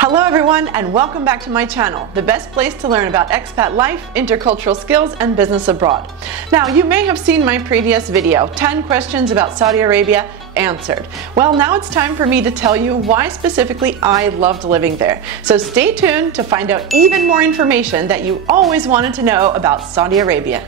Hello everyone and welcome back to my channel, the best place to learn about expat life, intercultural skills, and business abroad. Now you may have seen my previous video, 10 questions about Saudi Arabia answered. Well, now it's time for me to tell you why specifically I loved living there. So stay tuned to find out even more information that you always wanted to know about Saudi Arabia.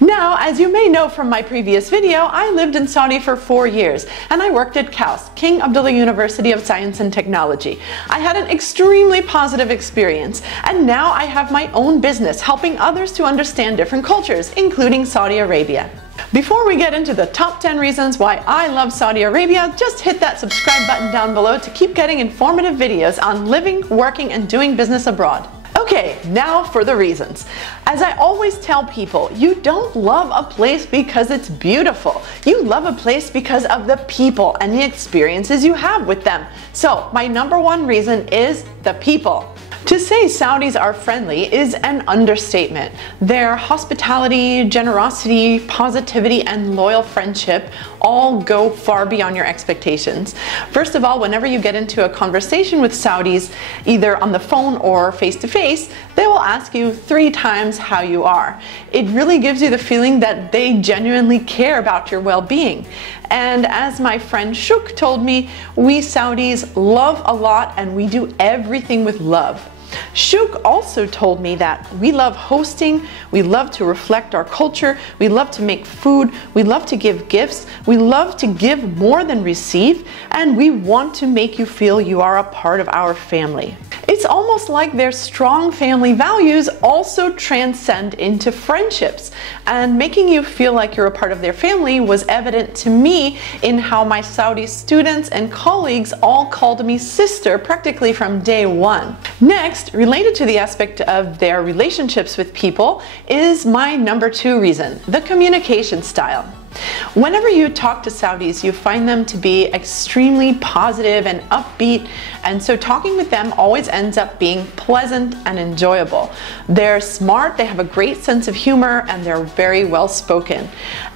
Now, as you may know from my previous video, I lived in Saudi for 4 years and I worked at KAUST, King Abdullah University of Science and Technology. I had an extremely positive experience and now I have my own business helping others to understand different cultures, including Saudi Arabia. Before we get into the top 10 reasons why I love Saudi Arabia, just hit that subscribe button down below to keep getting informative videos on living, working, and doing business abroad. Okay, now for the reasons. As I always tell people, you don't love a place because it's beautiful. You love a place because of the people and the experiences you have with them. So my number one reason is the people. To say Saudis are friendly is an understatement. Their hospitality, generosity, positivity, and loyal friendship all go far beyond your expectations. First of all, whenever you get into a conversation with Saudis, either on the phone or face to face, they will ask you 3 times how you are. It really gives you the feeling that they genuinely care about your well-being. And as my friend Shuk told me, we Saudis love a lot and we do everything with love. Shuk also told me that we love hosting, we love to reflect our culture, we love to make food, we love to give gifts, we love to give more than receive, and we want to make you feel you are a part of our family. It's almost like their strong family values also transcend into friendships, and making you feel like you're a part of their family was evident to me in how my Saudi students and colleagues all called me sister practically from day one. Next, related to the aspect of their relationships with people is my number 2 reason, the communication style. Whenever you talk to Saudis, you find them to be extremely positive and upbeat, and so talking with them always ends up being pleasant and enjoyable. They're smart, they have a great sense of humor, and they're very well spoken.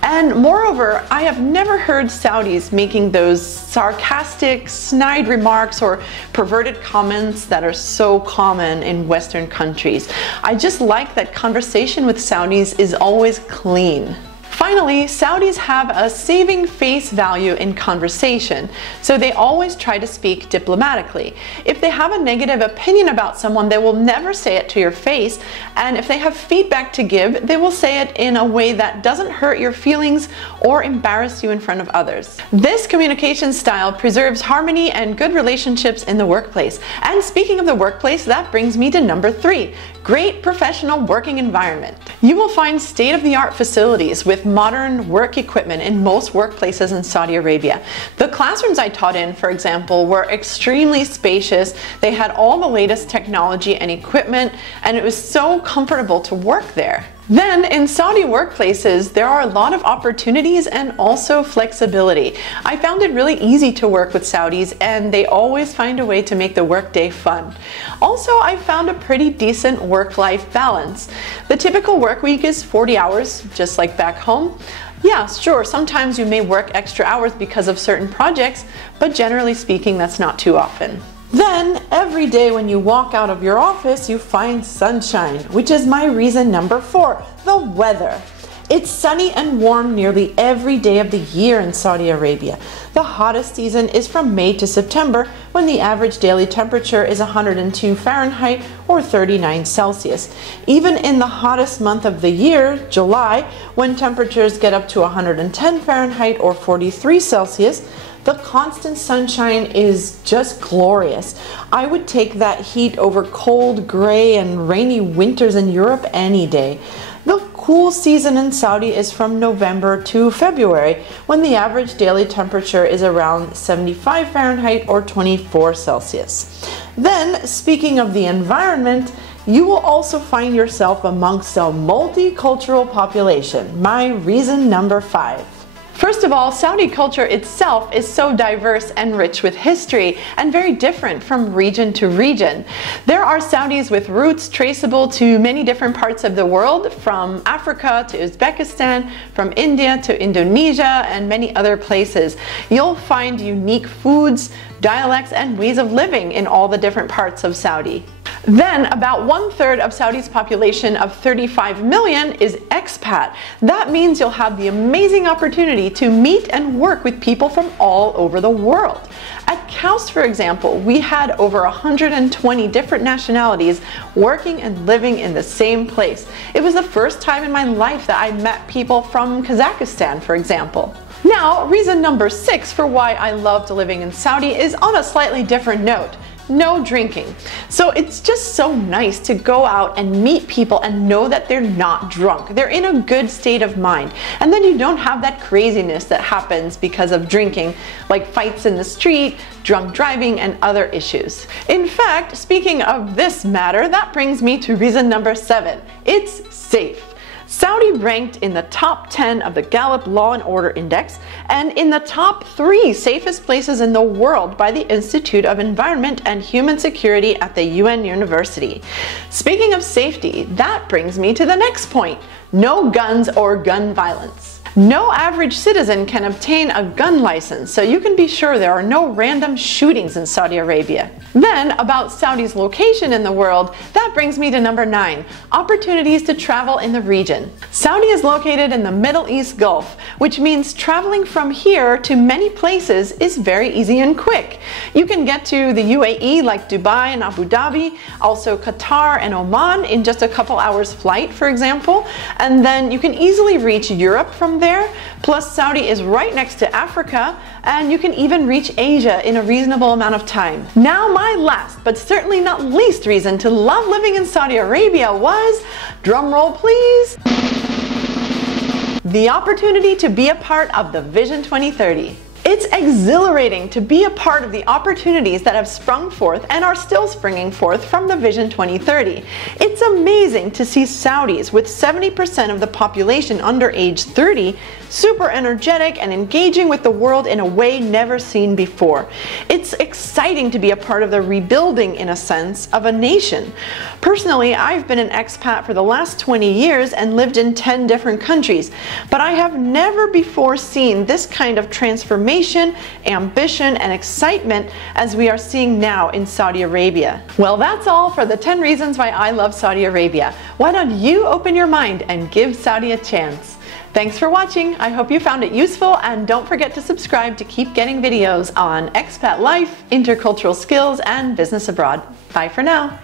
And moreover, I have never heard Saudis making those sarcastic, snide remarks or perverted comments that are so common in Western countries. I just like that conversation with Saudis is always clean. Finally, Saudis have a saving face value in conversation, so they always try to speak diplomatically. If they have a negative opinion about someone, they will never say it to your face, and if they have feedback to give, they will say it in a way that doesn't hurt your feelings or embarrass you in front of others. This communication style preserves harmony and good relationships in the workplace. And speaking of the workplace, that brings me to number 3. Great professional working environment. You will find state-of-the-art facilities with modern work equipment in most workplaces in Saudi Arabia. The classrooms I taught in, for example, were extremely spacious. They had all the latest technology and equipment, and it was so comfortable to work there. Then, in Saudi workplaces, there are a lot of opportunities and also flexibility. I found it really easy to work with Saudis, and they always find a way to make the workday fun. Also, I found a pretty decent work-life balance. The typical work week is 40 hours, just like back home. Yeah, sure, sometimes you may work extra hours because of certain projects, but generally speaking, that's not too often. Then, every day when you walk out of your office, you find sunshine, which is my reason number 4, the weather. It's sunny and warm nearly every day of the year in Saudi Arabia. The hottest season is from May to September, when the average daily temperature is 102 Fahrenheit or 39 Celsius. Even in the hottest month of the year, July, when temperatures get up to 110 Fahrenheit or 43 Celsius, the constant sunshine is just glorious. I would take that heat over cold, gray, and rainy winters in Europe any day. The cool season in Saudi is from November to February, when the average daily temperature is around 75 Fahrenheit or 24 Celsius. Then, speaking of the environment, you will also find yourself amongst a multicultural population, my reason number 5. First of all, Saudi culture itself is so diverse and rich with history and very different from region to region. There are Saudis with roots traceable to many different parts of the world, from Africa to Uzbekistan, from India to Indonesia, and many other places. You'll find unique foods, dialects, and ways of living in all the different parts of Saudi. Then, about 1/3 of Saudi's population of 35 million is expat. That means you'll have the amazing opportunity to meet and work with people from all over the world. At KAUST, for example, we had over 120 different nationalities working and living in the same place. It was the first time in my life that I met people from Kazakhstan, for example. Now, reason number 6 for why I loved living in Saudi is on a slightly different note. No drinking. So it's just so nice to go out and meet people and know that they're not drunk. They're in a good state of mind. And then you don't have that craziness that happens because of drinking, like fights in the street, drunk driving, and other issues. In fact, speaking of this matter, that brings me to reason number 7. It's safe. Saudi ranked in the top 10 of the Gallup Law and Order Index and in the top 3 safest places in the world by the Institute of Environment and Human Security at the UN University. Speaking of safety, that brings me to the next point: no guns or gun violence. No average citizen can obtain a gun license, so you can be sure there are no random shootings in Saudi Arabia. Then, about Saudi's location in the world, that brings me to number 9, opportunities to travel in the region. Saudi is located in the Middle East Gulf, which means traveling from here to many places is very easy and quick. You can get to the UAE like Dubai and Abu Dhabi, also Qatar and Oman in just a couple hours flight, for example, and then you can easily reach Europe from there. Plus, Saudi is right next to Africa, and you can even reach Asia in a reasonable amount of time. Now, my last but certainly not least reason to love living in Saudi Arabia was, drumroll please, the opportunity to be a part of the Vision 2030. It's exhilarating to be a part of the opportunities that have sprung forth and are still springing forth from the Vision 2030. It's amazing to see Saudis, with 70% of the population under age 30, super energetic and engaging with the world in a way never seen before. It's exciting to be a part of the rebuilding, in a sense, of a nation. Personally, I've been an expat for the last 20 years and lived in 10 different countries, but I have never before seen this kind of transformation, ambition, and excitement as we are seeing now in Saudi Arabia. Well, that's all for the 10 reasons why I love Saudi Arabia. Why don't you open your mind and give Saudi a chance? Thanks for watching. I hope you found it useful, and don't forget to subscribe to keep getting videos on expat life, intercultural skills, and business abroad. Bye for now.